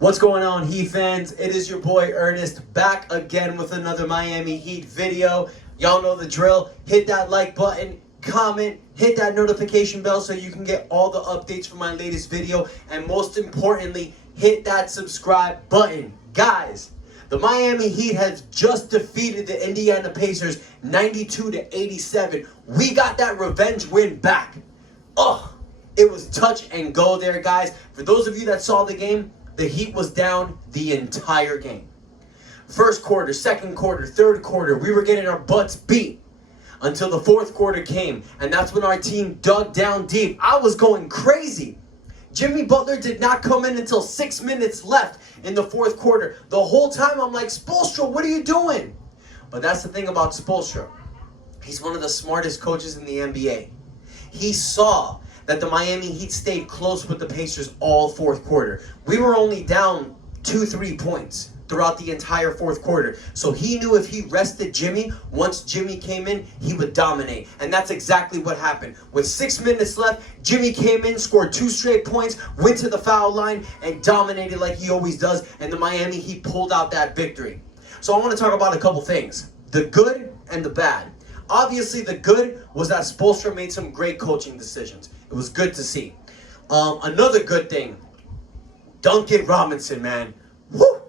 What's going on, Heat fans? It is your boy Ernest back again with another Miami Heat video. Y'all know the drill. Hit that like button, comment, hit that notification bell so you can get all the updates from my latest video. And most importantly, hit that subscribe button. Guys, the Miami Heat has just defeated the Indiana Pacers 92-87. We got that revenge win back. It was touch and go there, guys. For those of you that saw the game, the Heat was down the entire game. First quarter, second quarter, third quarter, we were getting our butts beat until the fourth quarter came. And that's when our team dug down deep. I was going crazy. Jimmy Butler did not come in until 6 minutes left in the fourth quarter. The whole time I'm like, Spoelstra, what are you doing? But that's the thing about Spoelstra. He's one of the smartest coaches in the NBA. He saw that the Miami Heat stayed close with the Pacers all fourth quarter. We were only down 2-3 points throughout the entire fourth quarter. So he knew if he rested Jimmy, once Jimmy came in, he would dominate. And that's exactly what happened. With 6 minutes left, Jimmy came in, scored 2 straight points, went to the foul line, and dominated like he always does. And the Miami Heat pulled out that victory. So I want to talk about a couple things. The good and the bad. Obviously, the good was that Spoelstra made some great coaching decisions. It was good to see. Another good thing, Duncan Robinson, man. Woo!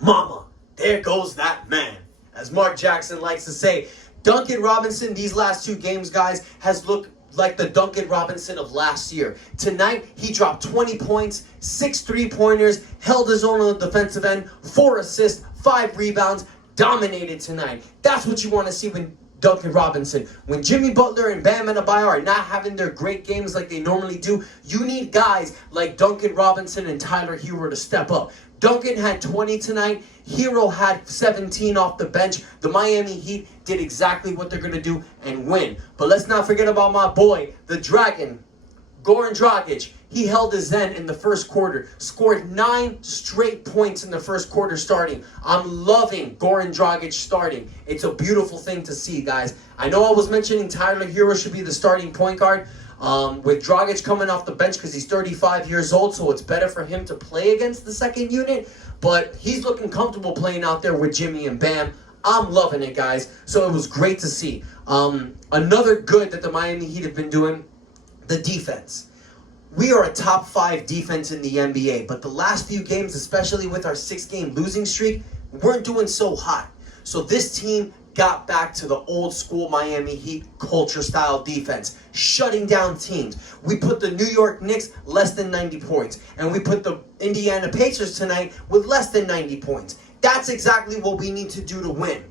Mama, there goes that man. As Mark Jackson likes to say, Duncan Robinson, these last 2 games, guys, has looked like the Duncan Robinson of last year. Tonight, he dropped 20 points, 6 3-pointers, held his own on the defensive end, 4 assists, 5 rebounds, dominated tonight. That's what you want to see when Duncan Robinson. When Jimmy Butler and Bam Adebayo are not having their great games like they normally do, you need guys like Duncan Robinson and Tyler Hero to step up. Duncan had 20 tonight. Hero had 17 off the bench. The Miami Heat did exactly what they're going to do and win. But let's not forget about my boy, the Dragon, Goran Dragic. He held his end in the first quarter, scored 9 straight points in the first quarter starting. I'm loving Goran Dragic starting. It's a beautiful thing to see, guys. I know I was mentioning Tyler Hero should be the starting point guard. With Dragic coming off the bench because he's 35 years old, so it's better for him to play against the second unit. But he's looking comfortable playing out there with Jimmy and Bam. I'm loving it, guys. So it was great to see. Another good that the Miami Heat have been doing, the defense. We are a top 5 defense in the NBA, but the last few games, especially with our 6-game losing streak, weren't doing so hot. So this team got back to the old school Miami Heat culture style defense, shutting down teams. We put the New York Knicks less than 90 points, and we put the Indiana Pacers tonight with less than 90 points. That's exactly what we need to do to win.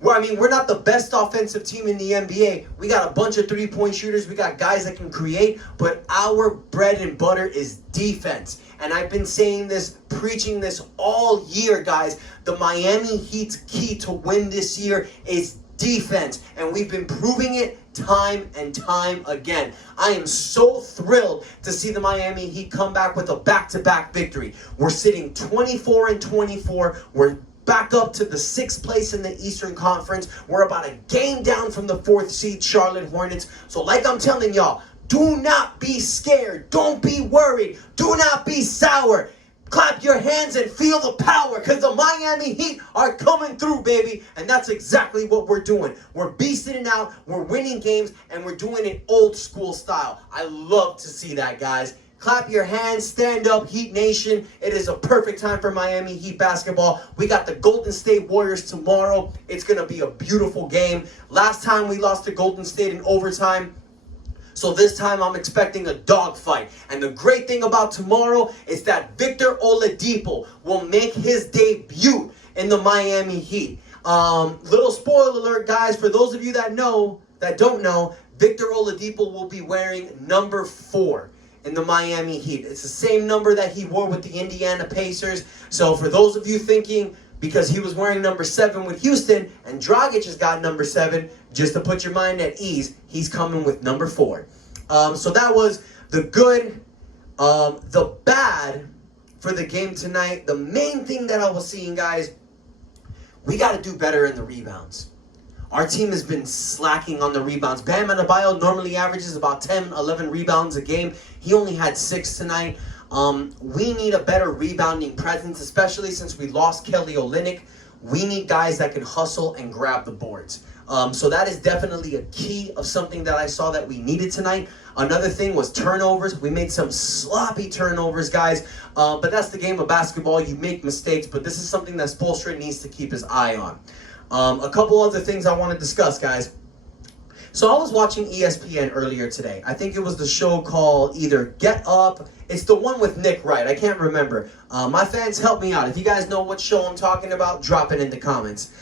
We're not the best offensive team in the NBA. We got a bunch of 3-point shooters. We got guys that can create. But our bread and butter is defense. And I've been saying this, preaching this all year, guys. The Miami Heat's key to win this year is defense. And we've been proving it time and time again. I am so thrilled to see the Miami Heat come back with a back-to-back victory. We're sitting 24-24. We're back up to the 6th place in the Eastern Conference. We're about a game down from the 4th seed Charlotte Hornets. So like I'm telling y'all, do not be scared. Don't be worried. Do not be sour. Clap your hands and feel the power because the Miami Heat are coming through, baby. And that's exactly what we're doing. We're beasting it out. We're winning games and we're doing it old school style. I love to see that, guys. Clap your hands, stand up, Heat Nation. It is a perfect time for Miami Heat basketball. We got the Golden State Warriors tomorrow. It's going to be a beautiful game. Last time we lost to Golden State in overtime. So this time I'm expecting a dogfight. And the great thing about tomorrow is that Victor Oladipo will make his debut in the Miami Heat. Little spoiler alert, guys. For those of you that don't know, Victor Oladipo will be wearing number 4. In the Miami Heat. It's the same number that he wore with the Indiana Pacers. So for those of you thinking, because he was wearing number 7 with Houston, and Dragic has got number 7, just to put your mind at ease, he's coming with number 4. So that was the good. The bad for the game tonight, the main thing that I was seeing, guys, we got to do better in the rebounds. Our team has been slacking on the rebounds. Bam Adebayo normally averages about 10, 11 rebounds a game. He only had 6 tonight. We need a better rebounding presence, especially since we lost Kelly Olynyk. We need guys that can hustle and grab the boards. So that is definitely a key of something that I saw that we needed tonight. Another thing was turnovers. We made some sloppy turnovers, guys. But that's the game of basketball. You make mistakes, but this is something that Spoelstra needs to keep his eye on. A couple other things I want to discuss, guys. So I was watching ESPN earlier today. I think it was the show called either Get Up. It's the one with Nick Wright. I can't remember. My fans, help me out. If you guys know what show I'm talking about, drop it in the comments.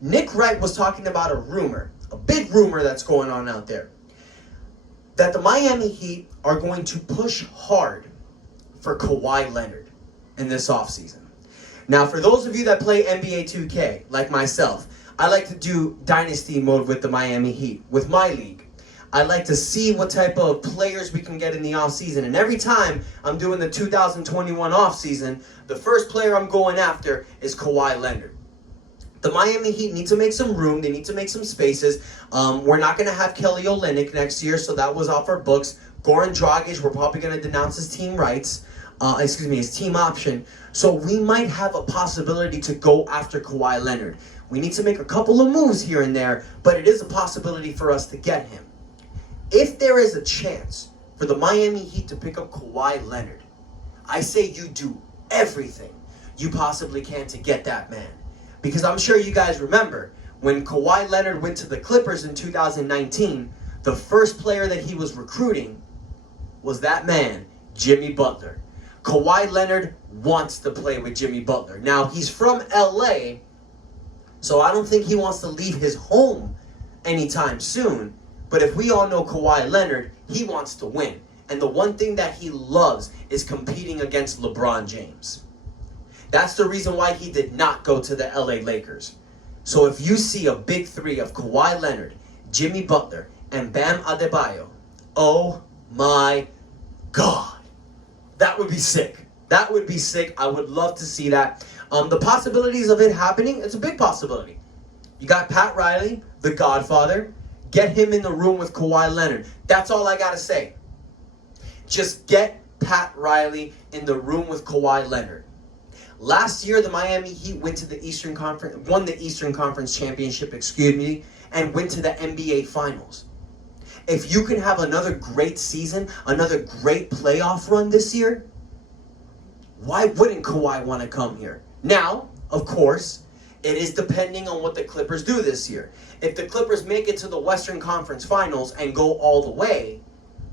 Nick Wright was talking about a rumor, a big rumor that's going on out there, that the Miami Heat are going to push hard for Kawhi Leonard in this offseason. Now, for those of you that play NBA 2K, like myself, I like to do Dynasty mode with the Miami Heat, with my league. I like to see what type of players we can get in the offseason. And every time I'm doing the 2021 offseason, the first player I'm going after is Kawhi Leonard. The Miami Heat need to make some room. They need to make some spaces. We're not going to have Kelly Olynyk next year, so that was off our books. Goran Dragic, we're probably going to denounce his team rights. His team option. So we might have a possibility to go after Kawhi Leonard. We need to make a couple of moves here and there, but it is a possibility for us to get him. If there is a chance for the Miami Heat to pick up Kawhi Leonard, I say you do everything you possibly can to get that man. Because I'm sure you guys remember, when Kawhi Leonard went to the Clippers in 2019, the first player that he was recruiting was that man, Jimmy Butler. Kawhi Leonard wants to play with Jimmy Butler. Now, he's from LA, so I don't think he wants to leave his home anytime soon. But if we all know Kawhi Leonard, he wants to win. And the one thing that he loves is competing against LeBron James. That's the reason why he did not go to the LA Lakers. So if you see a big three of Kawhi Leonard, Jimmy Butler, and Bam Adebayo, oh my God. That would be sick. That would be sick. I would love to see that. The possibilities of it happening, it's a big possibility. You got Pat Riley, the Godfather. Get him in the room with Kawhi Leonard. That's all I got to say. Just get Pat Riley in the room with Kawhi Leonard. Last year, the Miami Heat went to the Eastern Conference, won the Eastern Conference Championship, and went to the NBA Finals. If you can have another great season, another great playoff run this year, why wouldn't Kawhi want to come here? Now, of course, it is depending on what the Clippers do this year. If the Clippers make it to the Western Conference Finals and go all the way,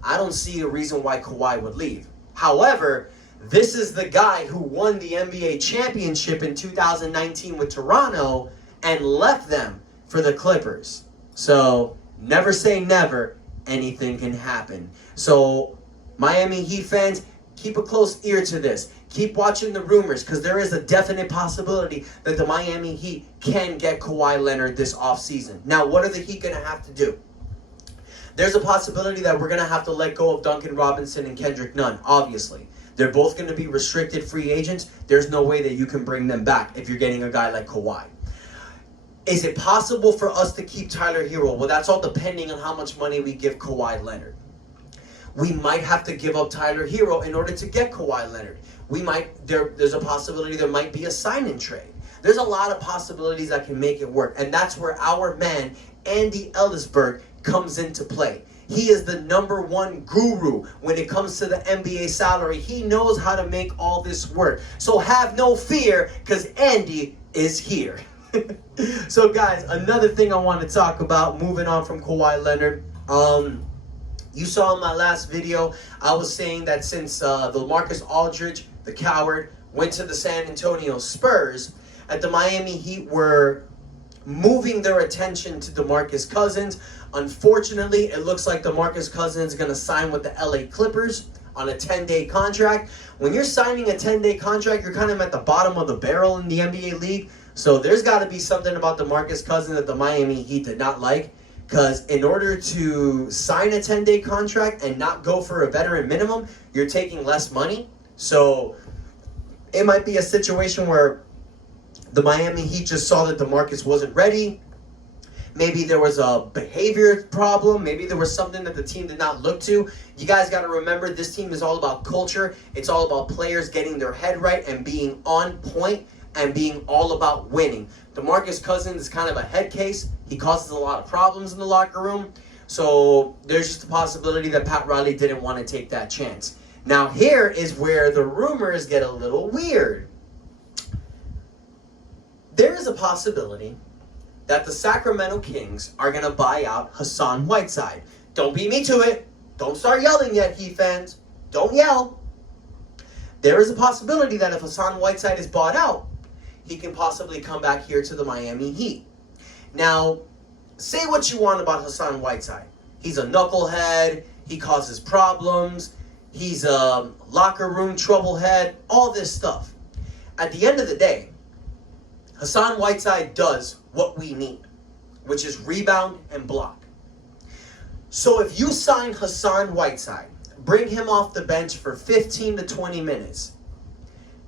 I don't see a reason why Kawhi would leave. However, this is the guy who won the NBA championship in 2019 with Toronto and left them for the Clippers. So, never say never. Anything can happen. So, Miami Heat fans, keep a close ear to this. Keep watching the rumors, because there is a definite possibility that the Miami Heat can get Kawhi Leonard this offseason. Now, what are the Heat going to have to do? There's a possibility that we're going to have to let go of Duncan Robinson and Kendrick Nunn, obviously. They're both going to be restricted free agents. There's no way that you can bring them back if you're getting a guy like Kawhi. Is it possible for us to keep Tyler Hero? Well, that's all depending on how much money we give Kawhi Leonard. We might have to give up Tyler Hero in order to get Kawhi Leonard. There's a possibility there might be a sign-in trade. There's a lot of possibilities that can make it work. And that's where our man, Andy Ellisberg, comes into play. He is the #1 guru when it comes to the NBA salary. He knows how to make all this work. So have no fear, because Andy is here. So guys, another thing I want to talk about, moving on from Kawhi Leonard. You saw in my last video, I was saying that since the LaMarcus Aldridge, the coward, went to the San Antonio Spurs, that the Miami Heat were moving their attention to DeMarcus Cousins. Unfortunately, it looks like DeMarcus Cousins is going to sign with the LA Clippers on a 10-day contract. When you're signing a 10-day contract, you're kind of at the bottom of the barrel in the NBA league. So there's got to be something about DeMarcus Cousins that the Miami Heat did not like. Because in order to sign a 10-day contract and not go for a veteran minimum, you're taking less money. So it might be a situation where the Miami Heat just saw that DeMarcus wasn't ready. Maybe there was a behavior problem. Maybe there was something that the team did not look to. You guys got to remember, this team is all about culture. It's all about players getting their head right and being on point and being all about winning. DeMarcus Cousins is kind of a head case. He causes a lot of problems in the locker room. So there's just a possibility that Pat Riley didn't want to take that chance. Now here is where the rumors get a little weird. There is a possibility that the Sacramento Kings are going to buy out Hassan Whiteside. Don't beat me to it. Don't start yelling yet, Heat fans. Don't yell. There is a possibility that if Hassan Whiteside is bought out, he can possibly come back here to the Miami Heat. Now, say what you want about Hassan Whiteside. He's a knucklehead. He causes problems. He's a locker room troublehead. All this stuff. At the end of the day, Hassan Whiteside does what we need, which is rebound and block. So if you sign Hassan Whiteside, bring him off the bench for 15 to 20 minutes,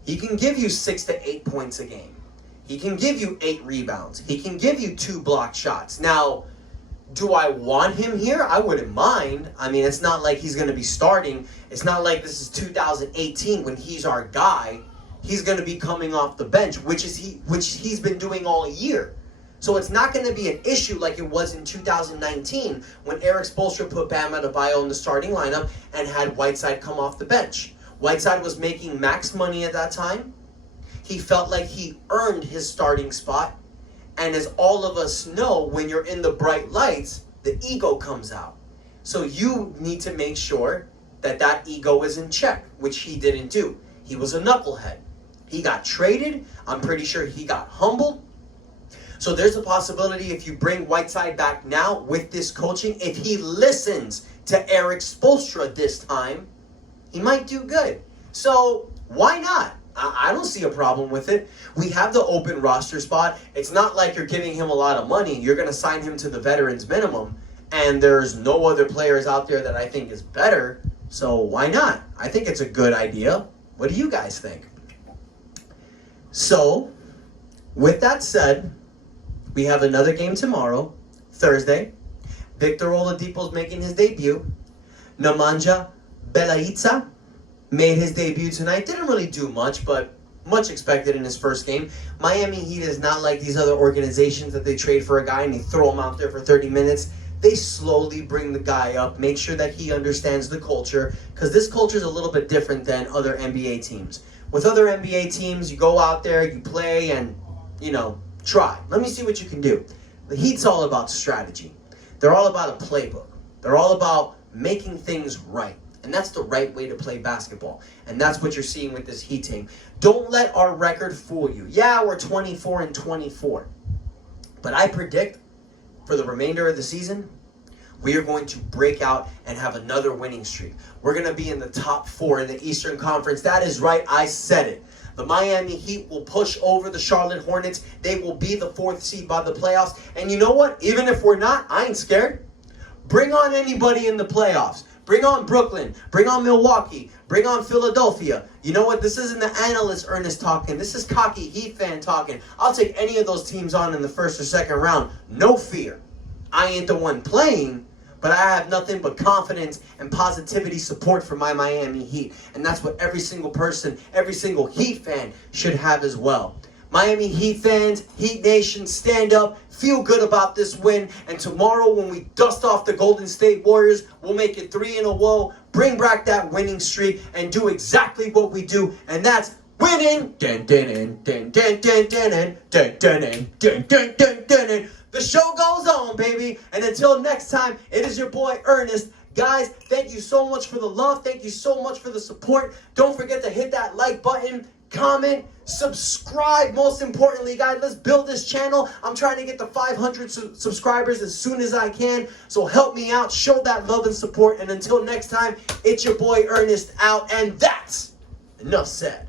he can give you 6 to 8 points a game. He can give you 8 rebounds. He can give you 2 block shots. Now, do I want him here? I wouldn't mind. I mean, it's not like he's going to be starting. It's not like this is 2018 when he's our guy. He's going to be coming off the bench, which he's been doing all year. So it's not going to be an issue like it was in 2019 when Eric Spoelstra put Bam Adebayo in the starting lineup and had Whiteside come off the bench. Whiteside was making max money at that time. He felt like he earned his starting spot. And as all of us know, when you're in the bright lights, the ego comes out. So you need to make sure that that ego is in check, which he didn't do. He was a knucklehead. He got traded. I'm pretty sure he got humbled. So there's a possibility if you bring Whiteside back now with this coaching, if he listens to Eric Spoelstra this time, he might do good. So why not? I don't see a problem with it. We have the open roster spot. It's not like you're giving him a lot of money. You're going to sign him to the veterans minimum. And there's no other players out there that I think is better. So why not? I think it's a good idea. What do you guys think? So, with that said, we have another game tomorrow, Thursday. Victor Oladipo's making his debut. Nemanja Bjelica made his debut tonight. Didn't really do much, but much expected in his first game. Miami Heat is not like these other organizations that they trade for a guy and they throw him out there for 30 minutes. They slowly bring the guy up, make sure that he understands the culture, because this culture is a little bit different than other NBA teams. With other NBA teams, you go out there, you play, and, try. Let me see what you can do. The Heat's all about strategy. They're all about a playbook. They're all about making things right. And that's the right way to play basketball. And that's what you're seeing with this Heat team. Don't let our record fool you. Yeah, we're 24-24. But I predict for the remainder of the season, we are going to break out and have another winning streak. We're going to be in the top 4 in the Eastern Conference. That is right. I said it. The Miami Heat will push over the Charlotte Hornets. They will be the 4th seed by the playoffs. And you know what? Even if we're not, I ain't scared. Bring on anybody in the playoffs. Bring on Brooklyn. Bring on Milwaukee. Bring on Philadelphia. You know what? This isn't the analyst Ernest talking. This is cocky Heat fan talking. I'll take any of those teams on in the first or second round. No fear. I ain't the one playing, but I have nothing but confidence and positivity support for my Miami Heat. And that's what every single person, every single Heat fan should have as well. Miami Heat fans, Heat Nation, stand up, feel good about this win. And tomorrow when we dust off the Golden State Warriors, we'll make it 3 in a row, bring back that winning streak, and do exactly what we do. And that's winning. The show goes on, baby. And until next time, it is your boy Ernest. Guys, thank you so much for the love. Thank you so much for the support. Don't forget to hit that like button, comment, subscribe. Most importantly, guys, let's build this channel. I'm trying to get to 500 subscribers as soon as I can. So help me out. Show that love and support. And until next time, it's your boy Ernest out. And that's enough said.